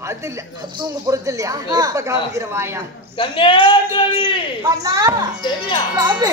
அது இல்ல தூங்க போறது இல்லையா எப்ப காமிக்கிற வாயா கண்ணே தேவி அண்ணா தேவியா சாமி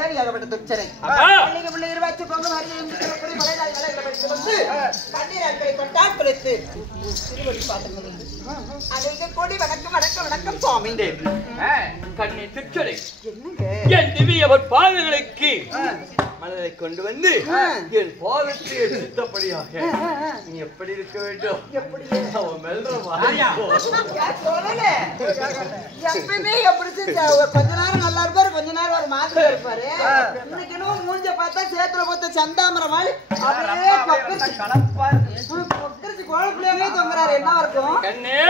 தேவையாகப்பட்ட துச்சனை பிள்ளைகள் வச்சு கொண்டு மலைகளை கொண்டால் குளித்து திருவடி பாத்தீங்க கொடி வணக்கம் வணக்கம் வணக்கம் சுவாமி. கண்ணி துச்சனை என்னங்க என் திவ்யவர் பாதங்களுக்கு மலரை கொண்டு வந்து என் பாதத்தை சித்தப்படியாக நீ எப்படி இருக்க வேண்டும்? அவன் மெல்ற சொல்லல எப்பயுமே எப்படி கொஞ்ச நேரம் நல்லா இருப்பாரு, கொஞ்ச நேரம் ஒரு மாதிரி இருப்பாரு. இன்னைக்கு இன்னும் மூஞ்ச பார்த்தா சேத்துல பார்த்த சந்தாமரம் மாதிரி அப்படியே கொக்கரிச்சு கோழப்பிள்ளையாவே தொங்குறாரு. என்ன இருக்கும் கண்ணே?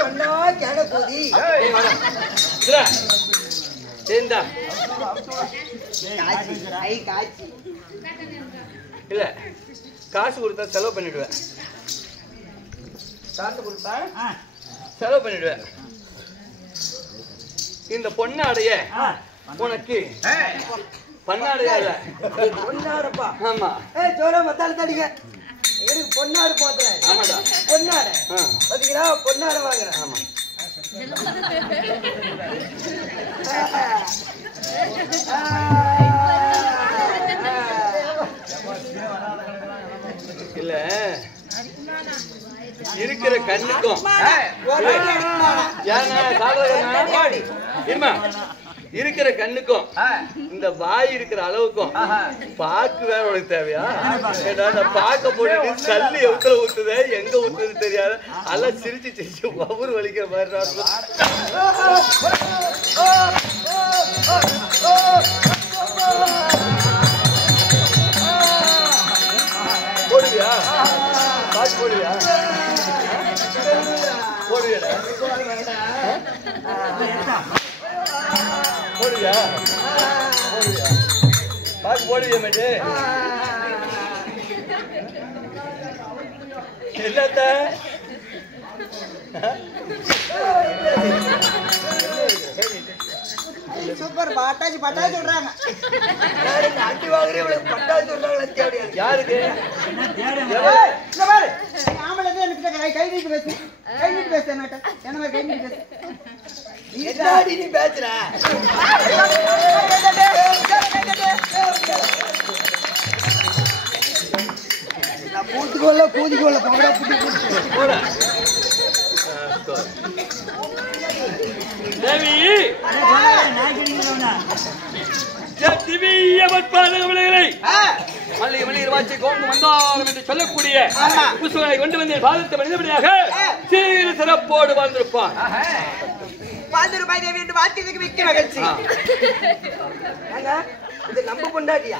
மண்ணா கேட போதி ஏய் வாடா இந்தா ஏண்டா காய்ச்சி இல்ல காசு கொடுத்தா செலவு பண்ணிடுவேன் காசு கொடுத்தா செலவு பண்ணிடுவேன் இந்த பொன்னாடைய உனக்கு பண்ணாடையா பொன்னாடப்பா ஆமா ஜோரா மத்தால தடிங்க எனக்கு பொன்னாடு போத்துறேன் ஆமாடா பொன்னாடை பாத்தீங்களா பொன்னாடை வாங்குறேன் ஆமா இல்ல இருக்கிற கண்ணுக்கும் இருக்கிற கண்ணுக்கும் இந்த வாய் இருக்கிற அளவுக்கும் பாக்கு வேற உனக்கு தேவையா பாக்க போட்டு கல்லு எவ்வளவு ஊத்துது எங்க ஊத்துது தெரியாது எல்லாம் சிரிச்சு சிரிச்சு ஒவ்வொரு வலிக்கிற மாதிரி போடுவியா பாக்கு போடுவியா போடுவியாடா போடுவியா போடுவியா பாக்கு போடுவியா மேட்டு எல்லாத்த சூப்பர் பட்டாச்சு பட்டாச்சு சொல்றாங்க அடி வாங்குறே பட்டாச்சு சொல்றாங்களே தேவையா யாருக்கு இந்த பாரு ஆம்பளை எனக்கு கை நீட்டு பேசு என்ன கை நீட்டு பேசு என்னடி நீ பேசுற நான் கூதிக்கோல பவடா புடி போட தேவி மல்லிகை மல்லிகை வாட்சி கோந்து வந்தாலும் என்று சொல்லக்கூடிய புஷ்பங்களை கொண்டு வந்து பாதத்தை மனிதபடியாக சீர சிறப்போடு வாழ்ந்திருப்பான் ரூபாய் தேவி என்று வாத்தியத்துக்கு மிக்க மகிழ்ச்சி இது நம்ம பொண்டாட்டியா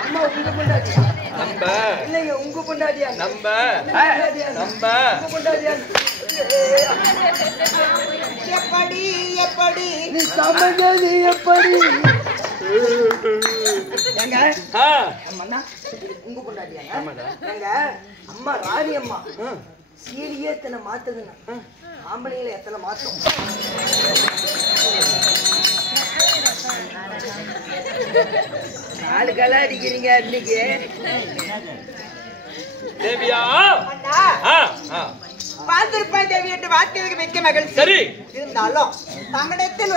அம்மா உங்க பொண்டாட்டியா நம்ப இல்லைங்க உங்க பொண்டாட்டியா நம்ப நம்ப உங்க பொண்டாட்டியா எப்படி எப்படி நீ சமஞ்சது எப்படி ஏங்க அம்மா உங்க பொண்டாட்டியா ஆமாடா ஏங்க அம்மா ராணி அம்மா சீரியே எத்தனை மாத்துதுன்னா ஆம்பளைங்களை எத்தனை மாத்தும் ஆளுக்கெல்லாம் அடிக்கிறீங்க இன்னைக்கு தேவியா ரூபாய் தேவி என்று வாத்தியத்துக்கு மிக்க மகிழ்ச்சி சரி இருந்தாலும் தங்களிடத்தில்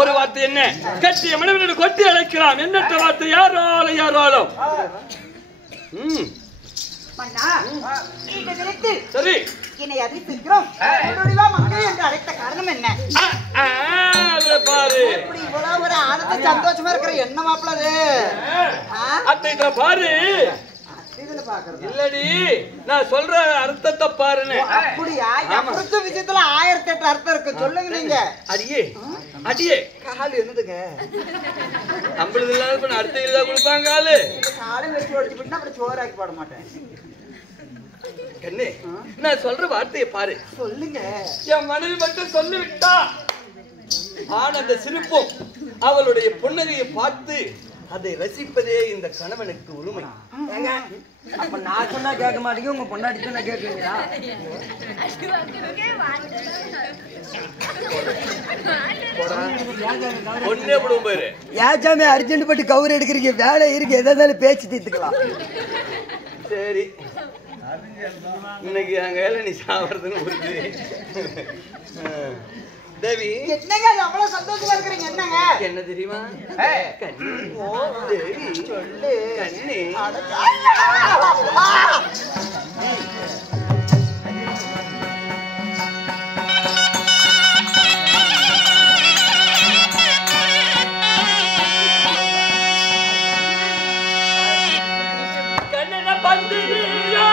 ஒரு வார்த்தை என்ன கட்டிய மனிதனோடு கொட்டி அழைக்கலாம் எண்ணற்ற வார்த்தை யாராலும் யாராலும் சரி என்னை அதிர்த்திருக்கிறோம் மக்கள் என்று அழைத்த காரணம் என்ன பாரு இப்படி இவ்வளவு ஒரு ஆனந்த சந்தோஷமா இருக்கிற என்ன மாப்பிளது அத்தை பாரு இல்லடி நான் சொல்ற அர்த்தத்தை பாருன்னு அப்படியா அப்புறத்து விஷயத்துல 1008 அர்த்தம் இருக்கு சொல்லுங்க நீங்க அடியே அடியே கால் என்னதுங்க நம்மளது இல்லாத அர்த்தம் இல்லா கொடுப்பாங்க ஆளு காலம் வச்சு ஒடிச்சு விட்டு அப்புறம் சோறாக்கி போட மாட்டேன் கண்ணே நான் சொல்ற வார்த்தையை பாரு சொல்லுங்க என் மனைவி மட்டும் சொல்லிவிட்டா ஆனந்த சிரிப்பும் அவளுடைய புன்னகையை பார்த்து அதை ரசிப்பதே இந்த கணவனுக்கு உரிமை அப்ப நான் சொன்னா கேட்க மாட்டீங்க உங்க பொண்டாட்டி சொன்னா கேட்குறீங்களா ஒன்னே போடுவோம் பாரு ஏச்சாமே அர்ஜென்ட் பட்டு கவர் எடுக்கிறீங்க வேலை இருக்கு எதா இருந்தாலும் பேச்சு தீர்த்துக்கலாம் சரி இன்னைக்கு அங்க வேலை நீ சாப்பிடுறதுன்னு புரியுது தேவி என்னங்க அது அவ்வளவு சந்தோஷமா இருக்கிறீங்க என்னங்க என்ன தெரியுமா தேவி சொல்லு கண்ணே கண்ணன பந்தியா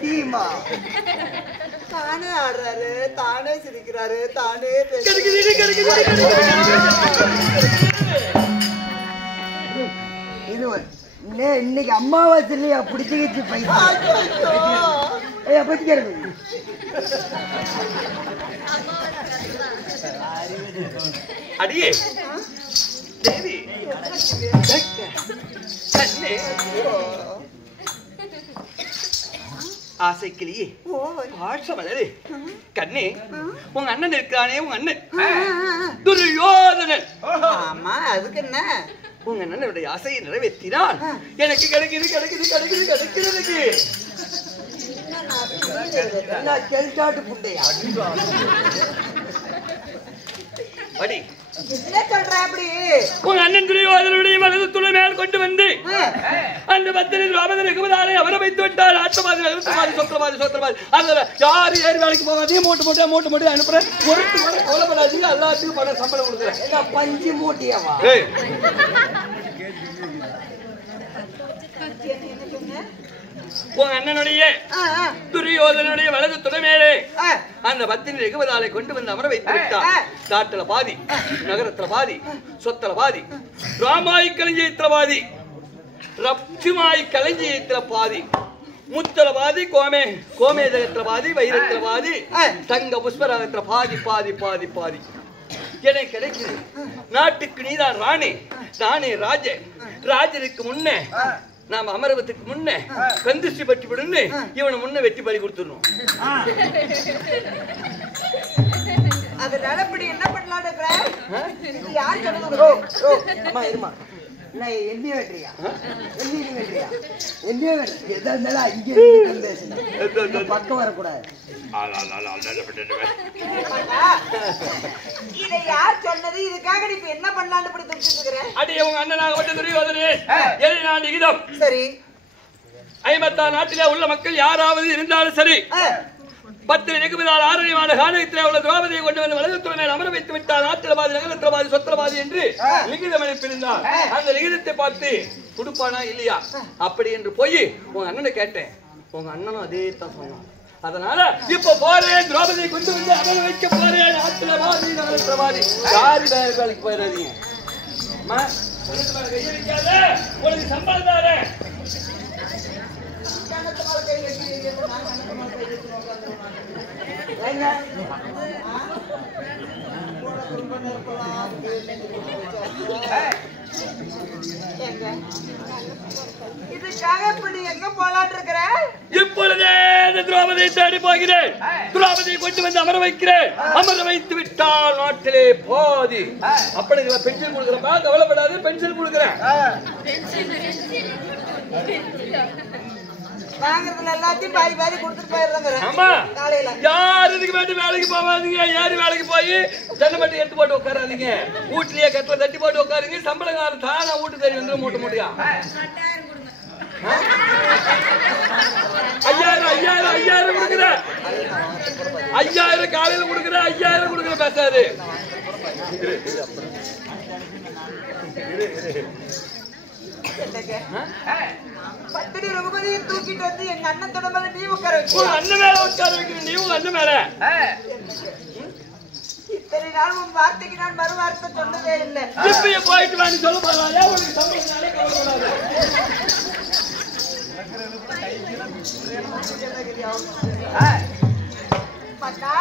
சத்தியமா தானே ஆடுறாரு, தானே சிரிக்கிறாரு, தானே இது இன்னைக்கு அம்மாவாசையா பிடிச்சிக்கிச்சு பைசா பச்சிக்கிறது அடியே தேவி கண்ணே ஆசைக்கிளியே ஆஷமலரே கண்ணே உங்க அண்ணன் இருக்கானே உங்க அண்ணன் துரியோதனன். ஆமா, அதுக்கு என்ன? உங்க அண்ணனுடைய ஆசையை நிறைவேற்றினால் எனக்கு கிடைக்குது கிடைக்குது கிடைக்குது கிடைக்கிறது. கெல்டாட்டு புண்டையா படி என்ன சொல்ற? அப்படி உங்க அண்ணன் துரியோதனுடைய வலது துணை மேல் கொண்டு வந்து அந்த பத்திரி திரௌபதி அவரை வைத்து விட்டார். ஆத்தமாதி அழுத்தமாதி சொத்திரமாதி சொத்திரமாதி அதுல யாரு ஏறி வேலைக்கு போகாதீங்க, மூட்டு மூட்டை அனுப்புறேன். ஒருத்து வர கோலப்படாதீங்க, எல்லாத்துக்கும் பணம் சம்பளம் கொடுக்குறேன். பஞ்சு மூட்டியாவா? உங்க அண்ணனுடைய துரியோதனுடைய வலது துணை மேலே அந்த பத்தினி ரகுபதாலை கொண்டு வந்து அமர வைத்து விட்டார். காட்டுல பாதி, நகரத்துல பாதி, சொத்துல பாதி, ராமாய் களஞ்சியத்துல பாதி, ரப்சிமாய் களஞ்சியத்துல பாதி, முத்தல பாதி, கோமேதகத்துல பாதி, வைரத்துல பாதி, தங்க புஷ்பராகத்துல பாதி பாதி பாதி பாதி எனக்கு கிடைக்குது. நாட்டுக்கு நீதான் ராணி, நானே ராஜ. ராஜனுக்கு முன்னே நாம அமரவத்துக்கு முன்னே கந்திஷ்டி பற்றி விடுன்னு இவனை முன்ன வெட்டி பறி கொடுத்துடணும். அதனால இப்படி என்ன பண்ணலான்னு இருக்கிற? யார் அம்மா இருமா, நான் என்ன வெட்டுறியா என்ன வெட்டுறியா என்ன எதா இருந்தாலும் அங்கே பேசணும், பக்கம் வரக்கூடாது. இதை யார் சொன்னது? இதுக்காக நீ இப்ப என்ன பண்ணலான்னு இப்படி துடிச்சிட்டு இருக்கிற? அடியே உங்க அண்ணனாக துரியோதனே, நான் விகிதம் சரி 56 நாட்டிலே உள்ள மக்கள் யாராவது இருந்தாலும் சரி, பத்திரி ரகுபதால் ஆரணியமான கானகத்திலே உள்ள திரௌபதியை கொண்டு வந்து வலது துணை மேல் அமர வைத்து விட்டார். நாட்டிலபாதி, நகரத்திலபாதி, சொத்திரபாதி என்று லிகிதம் அனுப்பியிருந்தார். அந்த லிகிதத்தை பார்த்து கொடுப்பானா இல்லையா அப்படி என்று போய் உங்க அண்ணனை கேட்டேன். உங்க அண்ணனும் அதே தான் சொன்னான். அதனால இப்ப போறேன், திரௌபதியை கொண்டு வந்து அமர வைக்க போறேன். நாட்டிலபாதி, நகரத்திலபாதி, யாரு வேலைக்கு போயிடாதீங்க. கையை வைக்காத, உனக்கு சம்பளம் தாரே. இதுக்காக இப்படி எங்க போலான்னு இருக்கிற? இப்பொழுதே திரௌபதியை தேடி போகிறேன். திரௌபதியை கொண்டு வந்து அமர வைக்கிறேன். அமர வைத்து விட்டால் நாட்டிலே பாதி. அப்படி பென்ஷன் கொடுக்குறப்பா, கவலைப்படாது, பென்ஷன் கொடுக்குறேன். வாங்குறதுல எல்லாத்தையும் பாதி பாதி கொடுத்துட்டு போயிடுறாங்க. ஆமா, காலையில யார் இதுக்கு வேண்டி வேலைக்கு போவாதீங்க. யாரு வேலைக்கு போய் ஜன்னமட்டி எடுத்து போட்டு உட்காராதீங்க. வீட்லயே கட்டில தட்டி போட்டு உட்காருங்க. சம்பளக்காரன் தானா வீட்டு தேடி வந்து மூட்டை மூட்டையா 5000 கொடுக்குற, 5000 காலையில கொடுக்குற, 5000 கொடுக்குற. பேசாது பத்திரி ரகுபதியை தூக்கிட்டு வந்து எங்க அண்ணன் தொடர்பாக நீ உட்கார வச்சு அண்ணன் மேல உட்கார வைக்கணும். நீ உங்க அண்ணன் மேல இத்தனை நாள் உன் வார்த்தைக்கு நான் மறு வார்த்தை சொன்னதே இல்லை. இப்பயே போயிட்டு வாங்க சொல்ல போறாங்க. உனக்கு சம்பளத்தினாலே கவலைப்படாத. மன்னா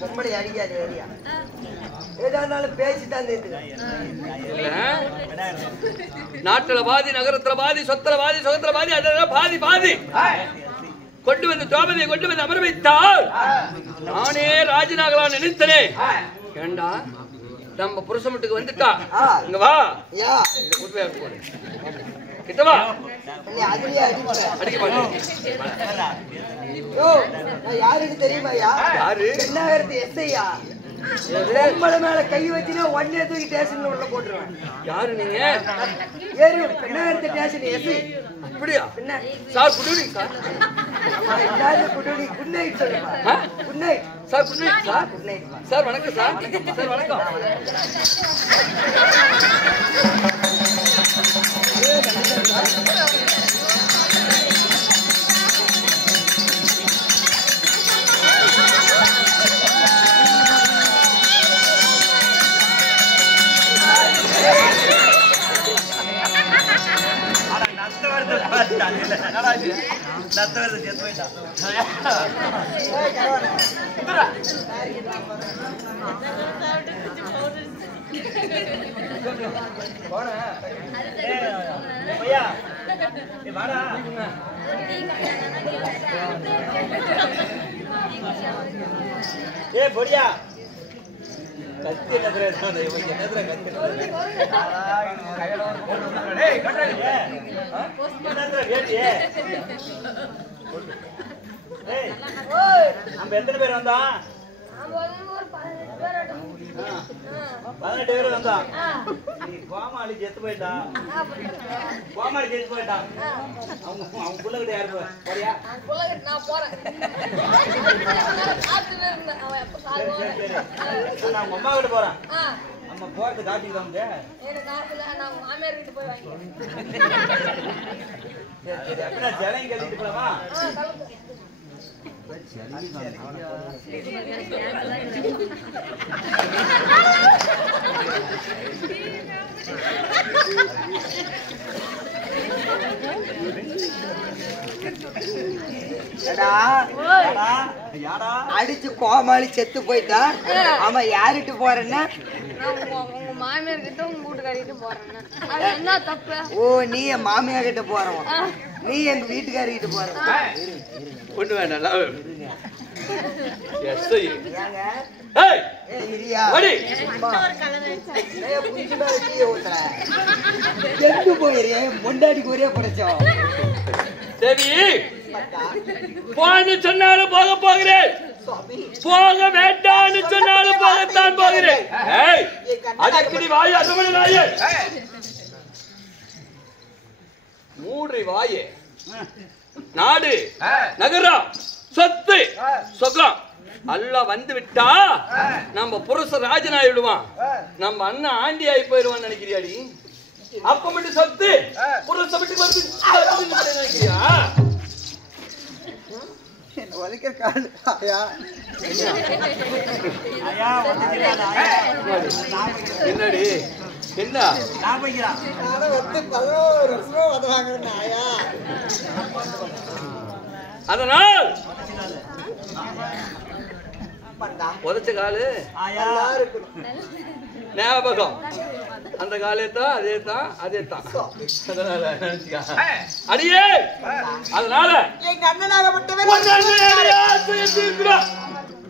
பொம்பளை அடிக்காது ஏரியா ஏதானாலும் பேசிதான் நாட்டுல பாதி, நகரத்துல பாதி, சொத்துல பாதி, சுகத்துல பாதி, அதெல்லாம் பாதி பாதி கொண்டு வந்து திரௌபதியை கொண்டு வந்து அமர வைத்தால் நானே ராஜனாகலாம் நினைத்தனே. ஏண்டா நம்ம புருஷன் வீட்டுக்கு வந்துட்டா, இங்க வா, கிட்டவா, அடிக்க மாட்டேன். யாருக்கு தெரியுமா? யாரு? என்ன எஸ்ஐயா பொம்பளை மேல கை வச்சுன்னா உடனே தூக்கி ஸ்டேஷன்ல உள்ள போட்டுருவேன். யாரு நீங்க? ஏறு பெண்ணாயிரத்து ஸ்டேஷன் எஸ்ஐ. அப்படியா? Sir good evening sir. Good night சொல்லுங்க. Good night sir. Good night sir. Good night sir. வணக்கம் சார். சார் வணக்கம். बढ़िया நம்ம எத்தனை பேர் வந்தோம்? 18 பேர் வந்தோம். கோமாளி செத்து போயிட்டான். கோமாளி செத்து போயிட்டான். அவங்க புள்ளகிட்ட யாரு போறியா? நான் போறேன். நான் உங்க அம்மா கிட்ட போறேன். நம்ம போறது காட்டிட்டு வந்து மாமியார் கிட்ட போய் வாங்கி ஜலம் கட்டிட்டு போலாமா? அடிச்சு கோமாளி செத்து போயிட்டா. ஆமா, யாருட்டு போறேன்னா உங்க மாமியார் கிட்ட உங்க வீட்டுக்காரிட்டு போறேன். என்ன தப்பு? ஓ, நீ என் மாமியார் கிட்ட போறவன், நீ எங்க வீட்டுக்காரிட்டு போறவன். கொண்டு வேண்டாம். முண்டாடிக்கு ஒரே படைச்சோம். தேவி போன்னு சொன்னாலும் போக போகிறேன், போக வேண்டான்னு சொன்னாலும் போகத்தான் போகிறேன். அடிக்கடி வாய் அசமணி வாயே, மூன்று வாயே. நாடு நகரம் சொத்து சொகம் எல்லாம் வந்து விட்டா நம்ம புருஷ ராஜனாய் விடுவான், நம்ம அண்ணன் ஆண்டி ஆகி போயிருவான்னு நினைக்கிறியாடி? அப்ப மட்டும் சொத்து புருஷ விட்டு வந்து நினைக்கிறியா? என்னடி என்ன அதனால் உதச்ச காலு ஞாபகம், அந்த காலேதான் அதேதான் அதேதான். அதனால அதனால எங்க அண்ணனாகப்பட்டவர்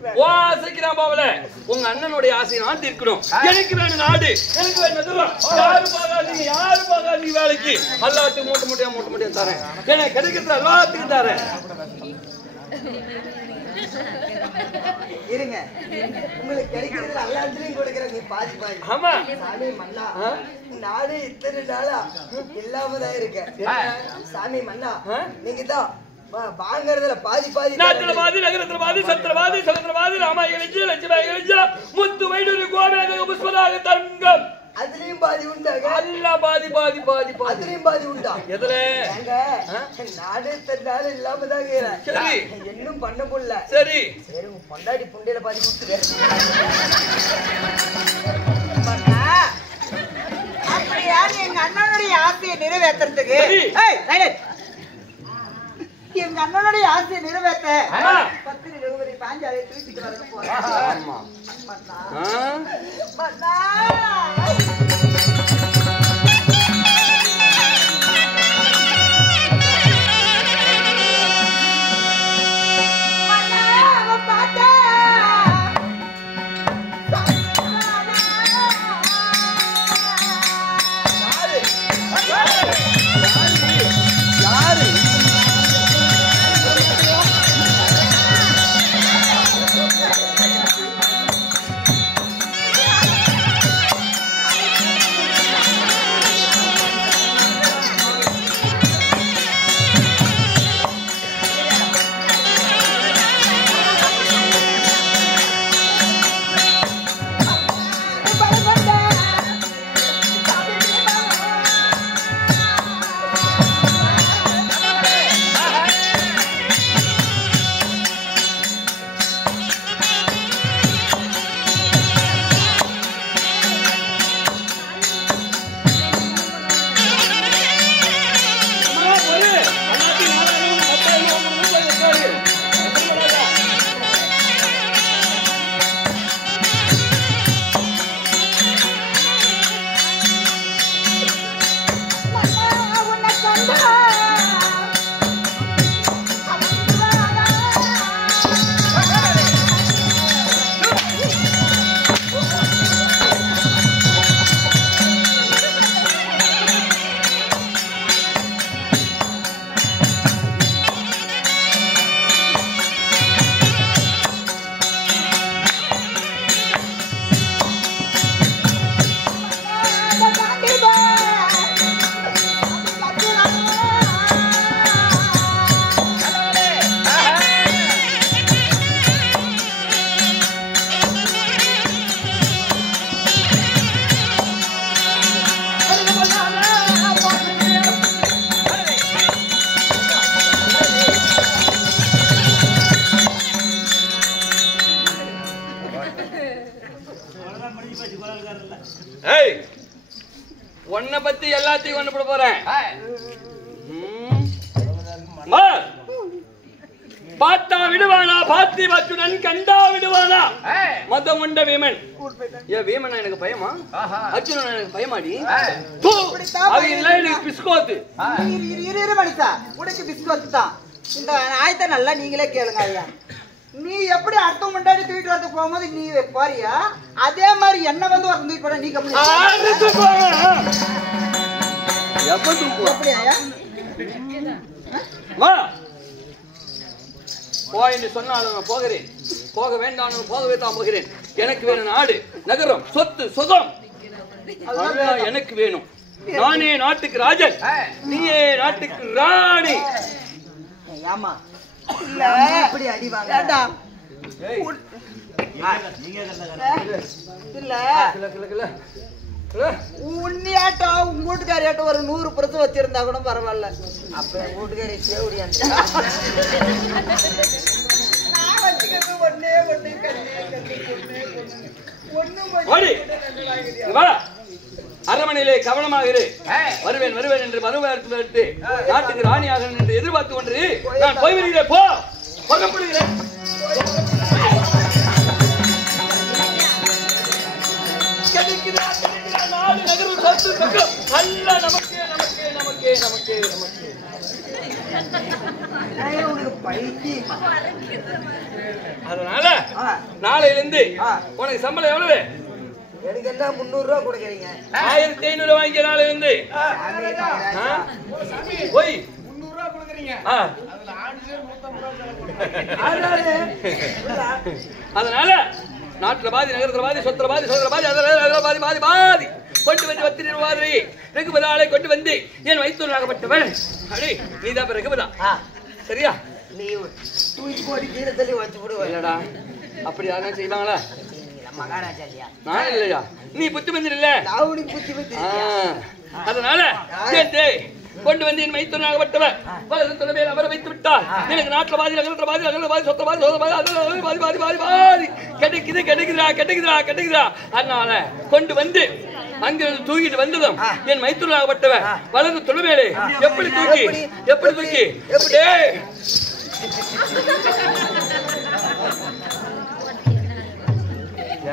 ஆசைக்கிறான் பாவல உங்க அண்ணனுடைய ஆசையை நான் தீர்க்கணும். எனக்கு வேணும் நாடு, எனக்கு வேணும் யாரு பாகாதீங்க வேலைக்கு எல்லாத்துக்கும் மூட்டை மூட்டையா தரேன். எனக்கு கிடைக்கிறது எல்லாத்துக்கும் தரேன். இருங்க, உங்களுக்கு கிடைக்கிறது எல்லாத்துலயும் கொடுக்குறேன். நீ பாதி பாதி. ஆமா சாமி மன்னா, நானே இத்தனை நாளா இல்லாம தான் இருக்கேன். சாமி மன்னா, நீங்க தான் வாங்கறதுல பாதி பாதி. நாட்டுல பாதி, நகரத்துல பாதி, சத்திரவாதி, சமுத்திரவாதி, ராமாயணிச்சு, லட்சுமாயணிச்சு, முத்து வைடூரி, கோமேதக, புஷ்பதாக, தங்கம் அதுலயும் பாதி உண்டாங்க. எல்லாம் பாதி பாதி பாதி பாதி. அதுலயும் பாதி உண்டா? எதுல? நானே இத்தனை நாள் இல்லாம தான் இருக்கிறேன். சரி, இன்னும் பண்ண முடியல. சரி சரி, உங்க பொண்டாடி புண்டையில பாதி கொடுத்துரு. அப்படியா எங்க அண்ணனுடைய ஆசையை நிறைவேற்றுறதுக்கு எங்க அண்ணனுடைய ஆசையை நிறைவேற்ற 10 20 பாஞ்சாலை தூக்கிட்டு வரணும் போறேன். உன்னை பத்தி எல்லாத்தையும் கொண்டு போட போறேன். பார்த்தா விடுவானா, பாத்தி வச்சுடன் கண்டா விடுவானா? மதம் உண்ட வீமன். ஏன் வீமன் எனக்கு பயமா? அர்ஜுனன் எனக்கு பயமாடி? அது இல்ல, எனக்கு பிஸ்கோத்து. இரு மனிதா, உனக்கு பிஸ்கோத்து தான். இந்த ஆயத்தை நல்லா நீங்களே கேளுங்க ஐயா. நீ எப்படி அடுத்த முன்னாடி தூக்கிட்டு வரதுக்கு போகும்போது நீ பாரியா, அதே மாதிரி என்ன வந்து ஒரு தூக்கிட்டு போற நீ கம்பெனி போய் சொன்னாலும் போகிறேன், போக வேண்டாம் போகவே தான் போகிறேன். எனக்கு வேணும் நாடு, நகரம், சொத்து, சுகம், எனக்கு வேணும். நானே நாட்டுக்கு ராஜன், நீயே நாட்டுக்கு ராணி. ஆமா இல்ல இப்படி அடி வாங்க. இல்ல உன்னியாட்டம் உங்க வீட்டுக்காரியாட்டம் ஒரு 100 புறத்து வச்சிருந்தா கூட பரவாயில்ல. அப்ப என் வீட்டுக்காரி சேவடியா அரமனையிலே கவனமாக இரு. வருவேன் வருவேன் என்று மறுவாழ்த்து நாட்டுக்கு ராணியாக என்று எதிர்பார்த்து கொண்டு நான் போய் வருகிறேன். போ புறப்படுகிறேன். நாடு நகரம் சொத்து பக்கம் அல்ல நமக்கே நமக்கே நமக்கே நமக்கே நமக்கே. உனக்கு பைத்தியம். அதனால நாளையில இருந்து உனக்கு சம்பளம் எவ்வளவு? எனக்கு என்ன 300 ரூபா கொடுக்குறீங்க? 1500 வாங்கிய நாளையில இருந்து. போய் 300 ரூபா கொடுக்குறீங்க. அதனால நாட்டுல பாதி, நகரத்துல பாதி, சொத்துல பாதி, சோதர பாதி, அதுல பாதி பாதி பாதி கொண்டு வந்து வத்திருவாரு. ரெகுபதாலை கொண்டு வந்து என் வைத்தூராகப்பட்டவன் அடி நீதான் ரெகுபதா. சரியா? நீ தூக்கி போட்டு கீழே தள்ளி வச்சு விடுவேன். இல்லடா, அப்படி யாரும் செய்வாங்களா? மகாராஜா இல்லையா? நான் இல்லையா? நீ புத்தி மந்திரம் இல்ல. நான் உனக்கு புத்தி பத்தி. அதனால கொண்டு வந்து என் மைத்துனாகப்பட்டவர் வலது துணைமையில் அமர வைத்து விட்டார். எனக்கு நாட்டுல பாதி, நகரத்துல பாதி, நகரத்துல பாதி, சொத்த பாதி, சோதர பாதி, அதுல பாதி பாதி பாதி பாதி கிடைக்குது கிடைக்குதா கிடைக்குதா கிடைக்குதா. அதனால கொண்டு வந்து அங்கிருந்து தூக்கிட்டு வந்ததும் என் மைத்துனாகப்பட்டவர் வலது துணைமையிலே எப்படி தூக்கி எப்படி தூக்கி எப்படி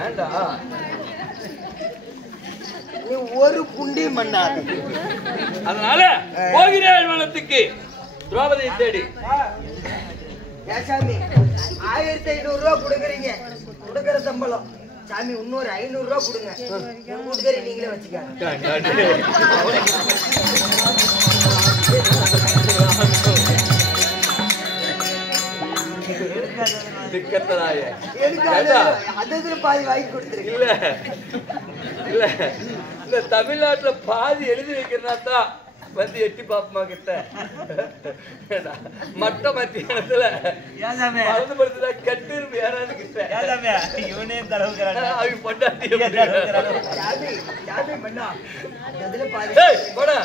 ஏண்டா நீ ஒரு புண்டி மண்ணாது. அதனால போகிறேன் வனத்துக்கு திரௌபதியை தேடி. சாமி 1500 ரூபா கொடுக்குறீங்க, கொடுக்குற சம்பளம். சாமி இன்னொரு 500 ரூபா கொடுங்க, என் வீட்டுக்காரி நீங்களே வச்சுக்காங்க. எனக்கு பாதி வாங்கி கொடுத்துருங்க. இல்ல இல்ல இந்த தமிழ்நாட்டுல பாதி எழுதி வைக்கிறதா தான் வந்து எட்டி பாப்பமா கிட்ட மட்ட மத்தியானத்துல மறந்துபடுத்துதா கட்டிருப்பு யாராவது கிட்ட அவங்க பொண்டாட்டி போடா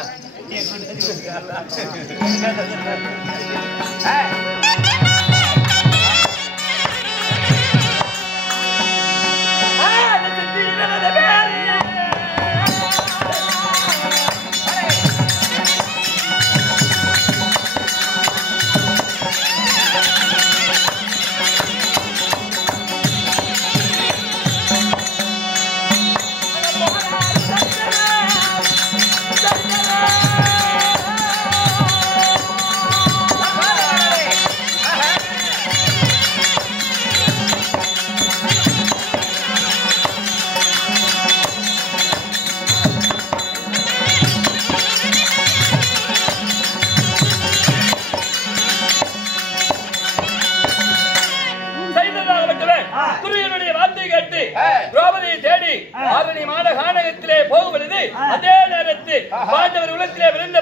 திரௌபதியை தேடி ஆரணி மாநகரத்திலே போகும் பொழுது அதே நேரத்தில் பாண்டவர் உலகத்திலே விழுந்த